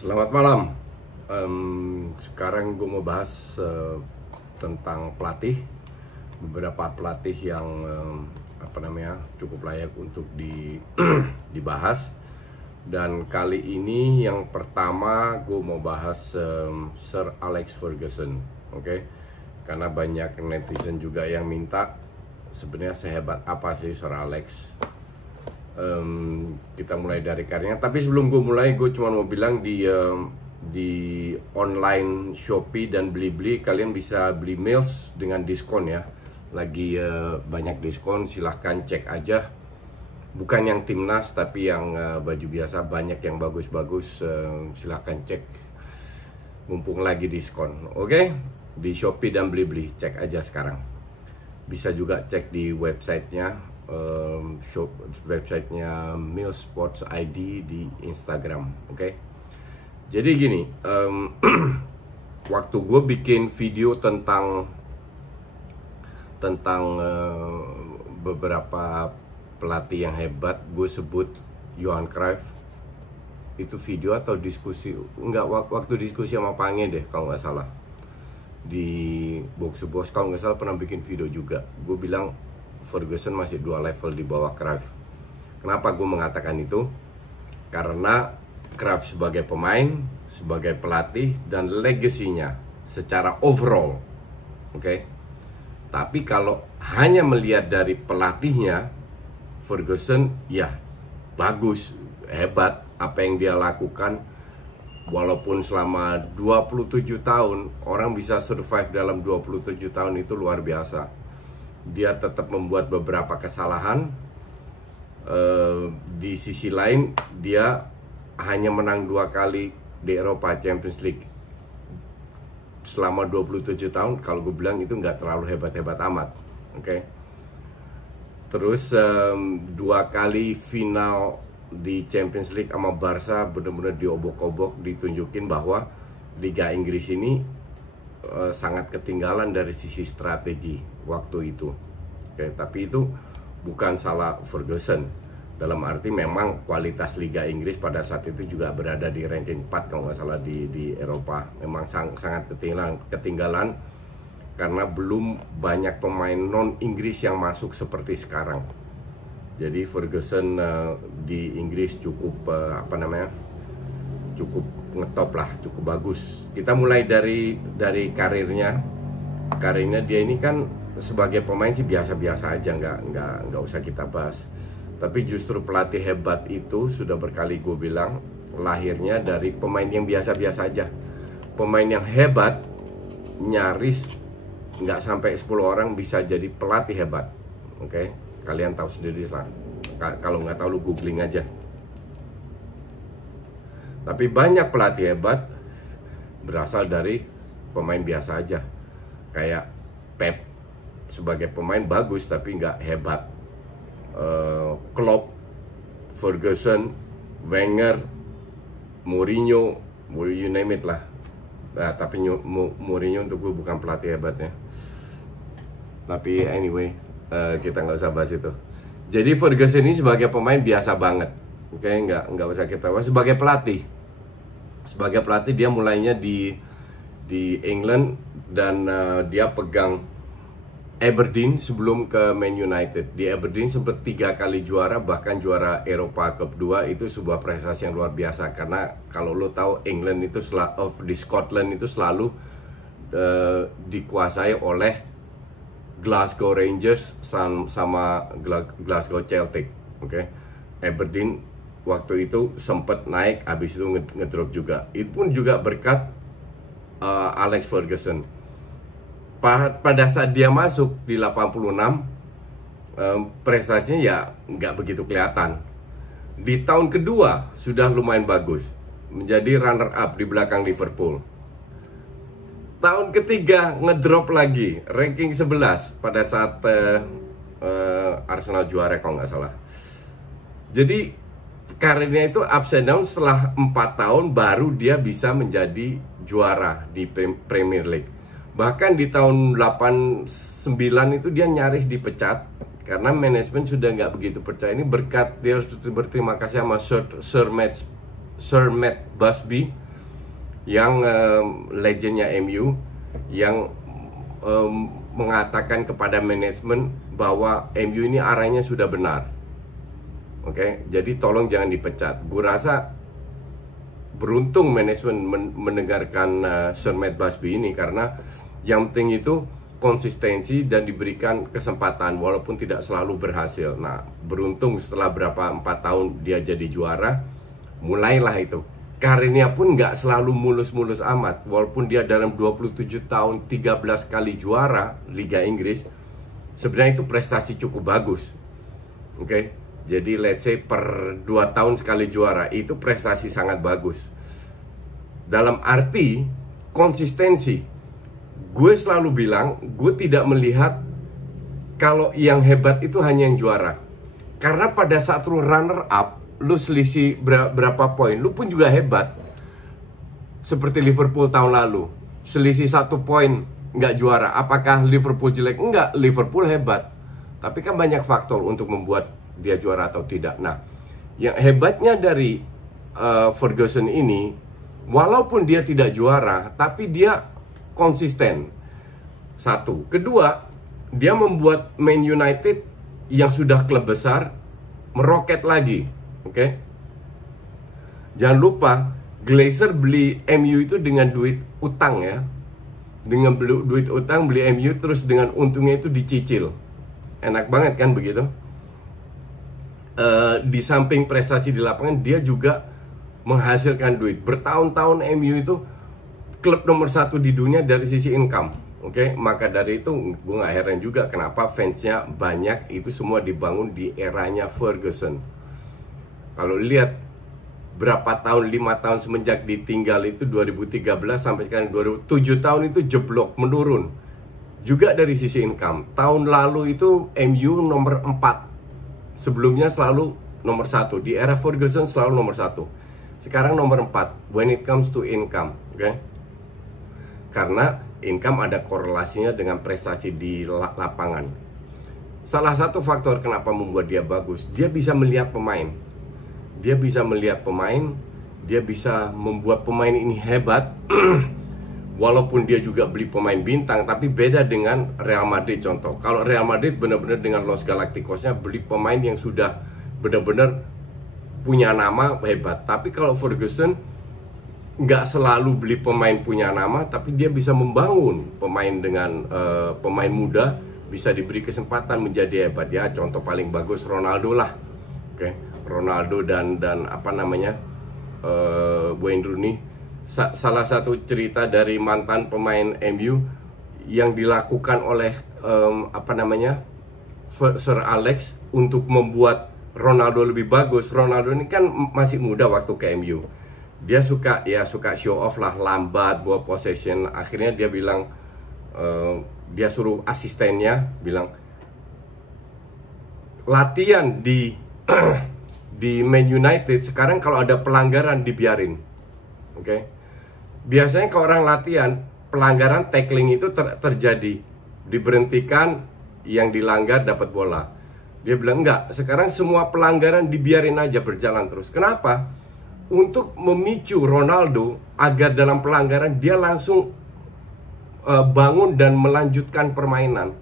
Selamat malam. Sekarang gue mau bahas tentang pelatih, beberapa pelatih yang cukup layak untuk dibahas. Dan kali ini yang pertama gue mau bahas Sir Alex Ferguson, oke? Karena banyak netizen juga yang minta sebenarnya sehebat apa sih Sir Alex. Kita mulai dari karirnya. Tapi sebelum gue mulai, gue cuma mau bilang di online Shopee dan Blibli kalian bisa beli meals dengan diskon ya. Lagi banyak diskon, silahkan cek aja. Bukan yang timnas tapi yang baju biasa, banyak yang bagus-bagus. Silahkan cek, mumpung lagi diskon. Oke? Di Shopee dan Blibli, cek aja sekarang. Bisa juga cek di websitenya, websitenya Meals Sports ID di Instagram, oke? Jadi gini, waktu gue bikin video tentang beberapa pelatih yang hebat, gue sebut Johan Cruyff. Itu video atau diskusi, waktu diskusi sama Pange deh kalau nggak salah, di Box to Box kalau nggak salah pernah bikin video juga. Gue bilang Ferguson masih 2 level di bawah Cruyff. Kenapa gue mengatakan itu? Karena Cruyff sebagai pemain, sebagai pelatih, dan legasinya secara overall, oke? Tapi kalau hanya melihat dari pelatihnya, Ferguson ya bagus, hebat apa yang dia lakukan. Walaupun selama 27 tahun orang bisa survive dalam 27 tahun itu luar biasa. Dia tetap membuat beberapa kesalahan. Di sisi lain dia hanya menang 2 kali di Eropa Champions League selama 27 tahun. Kalau gue bilang itu nggak terlalu hebat-hebat amat, oke? Terus 2 kali final di Champions League sama Barca benar-benar diobok-obok, ditunjukin bahwa Liga Inggris ini sangat ketinggalan dari sisi strategi waktu itu. Oke, tapi itu bukan salah Ferguson. Dalam arti memang kualitas Liga Inggris pada saat itu juga berada di ranking 4 kalau nggak salah di Eropa. Memang sangat ketinggalan karena belum banyak pemain non Inggris yang masuk seperti sekarang. Jadi Ferguson di Inggris cukup cukup ngetop lah, cukup bagus. Kita mulai dari karirnya. Karirnya dia ini kan sebagai pemain sih biasa-biasa aja, nggak usah kita bahas. Tapi justru pelatih hebat itu sudah berkali gue bilang lahirnya dari pemain yang biasa-biasa aja. Pemain yang hebat nyaris nggak sampai 10 orang bisa jadi pelatih hebat, oke? Kalian tahu sendiri lah. Kalau nggak tahu lu googling aja. Tapi banyak pelatih hebat berasal dari pemain biasa aja. Kayak Pep sebagai pemain bagus tapi nggak hebat. Klopp, Ferguson, Wenger, Mourinho, you name it lah. Nah, tapi Mourinho untuk gue bukan pelatih hebatnya. Tapi anyway, kita nggak usah bahas itu. Jadi Ferguson ini sebagai pemain biasa banget. Oke, nggak usah kita bahas. Sebagai pelatih dia mulainya di England dan dia pegang Aberdeen sebelum ke Man United. Di Aberdeen sempat 3 kali juara, bahkan juara Eropa Cup 2. Itu sebuah prestasi yang luar biasa. Karena kalau lo tahu England itu di Scotland itu selalu dikuasai oleh Glasgow Rangers sama Glasgow Celtic, oke? Aberdeen waktu itu sempat naik, habis itu ngedrop juga. Itu pun juga berkat Alex Ferguson. Pada saat dia masuk di 86, prestasinya ya nggak begitu kelihatan. Di tahun kedua sudah lumayan bagus, menjadi runner up di belakang Liverpool. Tahun ketiga ngedrop lagi, ranking 11 pada saat Arsenal juara kalau nggak salah. Jadi karirnya itu ups and down. Setelah 4 tahun baru dia bisa menjadi juara di Premier League. Bahkan di tahun 89 itu dia nyaris dipecat karena manajemen sudah nggak begitu percaya. Ini berkat dia harus berterima kasih sama Sir Matt Busby yang legendnya MU yang mengatakan kepada manajemen bahwa MU ini arahnya sudah benar. Oke, jadi tolong jangan dipecat. Gue rasa beruntung manajemen mendengarkan Sir Matt Busby ini, karena yang penting itu konsistensi dan diberikan kesempatan walaupun tidak selalu berhasil. Nah, beruntung setelah berapa 4 tahun dia jadi juara, mulailah itu. Karirnya pun nggak selalu mulus-mulus amat, walaupun dia dalam 27 tahun 13 kali juara Liga Inggris, sebenarnya itu prestasi cukup bagus. Oke, jadi let's say per 2 tahun sekali juara, itu prestasi sangat bagus. Dalam arti konsistensi, gue selalu bilang, gue tidak melihat kalau yang hebat itu hanya yang juara. Karena pada saat lu runner up, lu selisih berapa poin, lu pun juga hebat. Seperti Liverpool tahun lalu, selisih 1 poin nggak juara. Apakah Liverpool jelek? Enggak, Liverpool hebat. Tapi kan banyak faktor untuk membuat dia juara atau tidak. Nah, yang hebatnya dari Ferguson ini, walaupun dia tidak juara, tapi dia konsisten. Satu. Kedua, dia membuat Man United yang sudah klub besar meroket lagi. Oke. Jangan lupa, Glazer beli MU itu dengan duit utang ya. Dengan duit utang beli MU, terus dengan untungnya itu dicicil. Enak banget kan begitu? Di samping prestasi di lapangan, dia juga menghasilkan duit. Bertahun-tahun MU itu klub nomor 1 di dunia dari sisi income. Oke, maka dari itu gue gak heran juga kenapa fansnya banyak. Itu semua dibangun di eranya Ferguson. Kalau lihat berapa tahun, 5 tahun semenjak ditinggal itu 2013 sampai sekarang 2007 tahun itu jeblok, menurun. Juga dari sisi income. Tahun lalu itu MU nomor 4. Sebelumnya selalu nomor 1. Di era Ferguson selalu nomor 1. Sekarang nomor 4 when it comes to income. Oke. Karena income ada korelasinya dengan prestasi di lapangan. Salah satu faktor kenapa membuat dia bagus, dia bisa melihat pemain. Dia bisa melihat pemain, dia bisa membuat pemain ini hebat. Walaupun dia juga beli pemain bintang, tapi beda dengan Real Madrid contoh. Kalau Real Madrid benar-benar dengan Los Galacticosnya beli pemain yang sudah benar-benar punya nama hebat. Tapi kalau Ferguson nggak selalu beli pemain punya nama, tapi dia bisa membangun pemain dengan pemain muda, bisa diberi kesempatan menjadi hebat ya. Contoh paling bagus Ronaldo lah. Oke, Ronaldo dan apa namanya Wayne Rooney. Salah satu cerita dari mantan pemain MU yang dilakukan oleh apa namanya Sir Alex untuk membuat Ronaldo lebih bagus. Ronaldo ini kan masih muda waktu ke MU. Dia suka show off lah, lambat, bawa possession. Akhirnya dia bilang, dia suruh asistennya bilang, latihan di di Man United sekarang kalau ada pelanggaran dibiarin. Oke. Biasanya kalau orang latihan, pelanggaran tackling itu terjadi, diberhentikan, yang dilanggar dapat bola. Dia bilang enggak, sekarang semua pelanggaran dibiarin aja berjalan terus. Kenapa? Untuk memicu Ronaldo agar dalam pelanggaran dia langsung bangun dan melanjutkan permainan.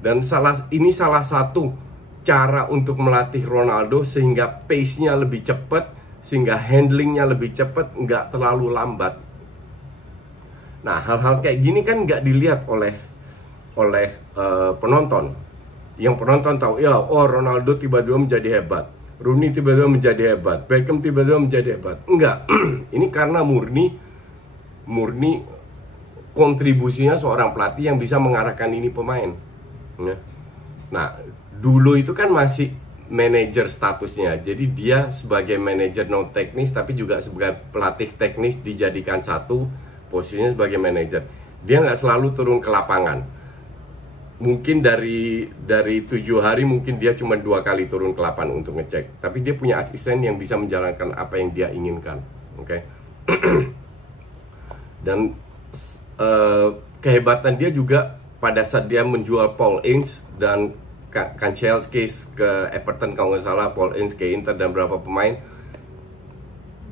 Dan ini salah satu cara untuk melatih Ronaldo sehingga pace-nya lebih cepat, sehingga handlingnya lebih cepat, nggak terlalu lambat. Nah, hal-hal kayak gini kan nggak dilihat oleh penonton. Yang penonton tahu, ya, oh Ronaldo tiba-tiba menjadi hebat, Rooney tiba-tiba menjadi hebat, Beckham tiba-tiba menjadi hebat. Enggak, ini karena murni kontribusinya seorang pelatih yang bisa mengarahkan ini pemain. Nah, dulu itu kan masih manajer statusnya, jadi dia sebagai manajer non teknis tapi juga sebagai pelatih teknis dijadikan satu posisinya sebagai manajer. Dia nggak selalu turun ke lapangan. Mungkin dari 7 hari mungkin dia cuma 2 kali turun ke lapangan untuk ngecek. Tapi dia punya asisten yang bisa menjalankan apa yang dia inginkan. Oke. Dan kehebatan dia juga pada saat dia menjual Paul Ince dan Kanchelski ke Everton kalau nggak salah, Paul Ince ke Inter dan beberapa pemain.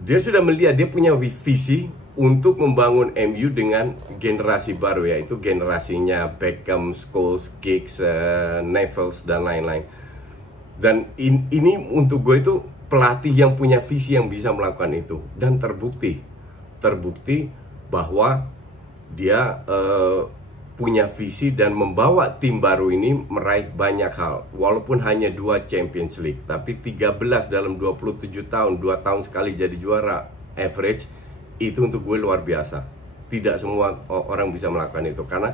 Dia sudah melihat, dia punya visi untuk membangun MU dengan generasi baru, yaitu generasinya Beckham, Scholes, Giggs, Neville dan lain-lain. Dan ini untuk gue itu pelatih yang punya visi yang bisa melakukan itu, dan terbukti bahwa dia punya visi dan membawa tim baru ini meraih banyak hal. Walaupun hanya 2 Champions League, tapi 13 dalam 27 tahun, 2 tahun sekali jadi juara average, itu untuk gue luar biasa. Tidak semua orang bisa melakukan itu, karena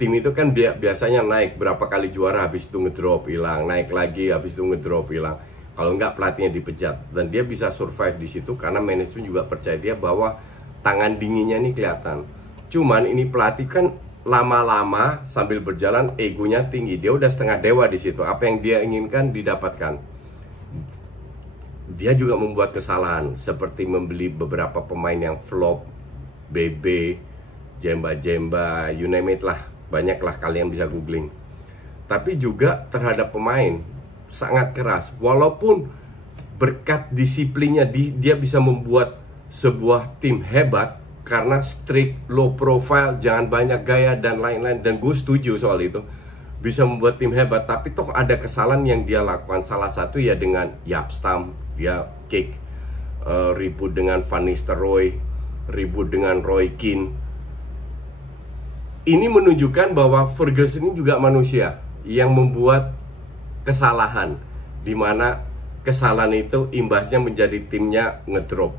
tim itu kan biasanya naik berapa kali juara, habis itu ngedrop hilang, naik lagi, habis itu ngedrop hilang. Kalau enggak pelatihnya dipecat, dan dia bisa survive di situ karena manajemen juga percaya dia bahwa tangan dinginnya ini kelihatan. Cuman ini pelatih kan lama-lama sambil berjalan egonya tinggi, dia udah setengah dewa di situ. Apa yang dia inginkan didapatkan. Dia juga membuat kesalahan seperti membeli beberapa pemain yang flop, BB, Jemba, you name it lah, banyaklah kalian bisa googling. Tapi juga terhadap pemain sangat keras. Walaupun berkat disiplinnya dia bisa membuat sebuah tim hebat karena strict, low profile, jangan banyak gaya dan lain-lain. Dan gue setuju soal itu, bisa membuat tim hebat. Tapi toh ada kesalahan yang dia lakukan. Salah satu ya dengan Jaap Stam, dia kick, ribut dengan Van Nistelrooy, ribut dengan Roy Keane. Ini menunjukkan bahwa Ferguson ini juga manusia yang membuat kesalahan, dimana kesalahan itu imbasnya menjadi timnya ngedrop.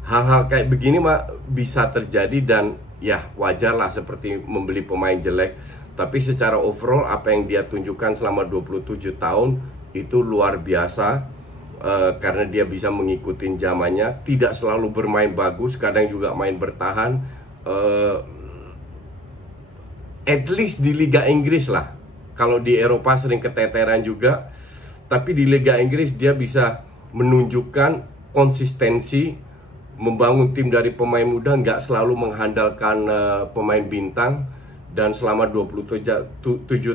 Hal-hal kayak begini bisa terjadi, dan ya wajar lah, seperti membeli pemain jelek. Tapi secara overall apa yang dia tunjukkan selama 27 tahun itu luar biasa, karena dia bisa mengikuti zamannya, tidak selalu bermain bagus, kadang juga main bertahan. At least di Liga Inggris lah. Kalau di Eropa sering keteteran juga, tapi di Liga Inggris dia bisa menunjukkan konsistensi, membangun tim dari pemain muda, nggak selalu mengandalkan pemain bintang. Dan selama 27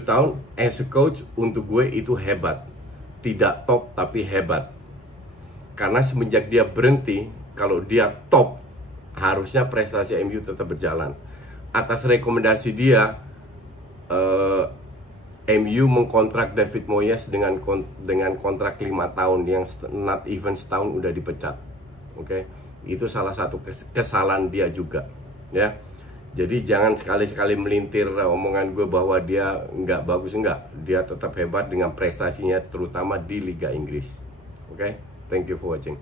tahun as a coach, untuk gue itu hebat. Tidak top tapi hebat. Karena semenjak dia berhenti, kalau dia top, harusnya prestasi MU tetap berjalan. Atas rekomendasi dia, MU mengkontrak David Moyes dengan kontrak 5 tahun yang not even setahun udah dipecat. Oke, itu salah satu kesalahan dia juga, ya. Jadi jangan sekali-sekali melintir omongan gue bahwa dia nggak bagus, enggak. Dia tetap hebat dengan prestasinya, terutama di Liga Inggris. Oke, thank you for watching.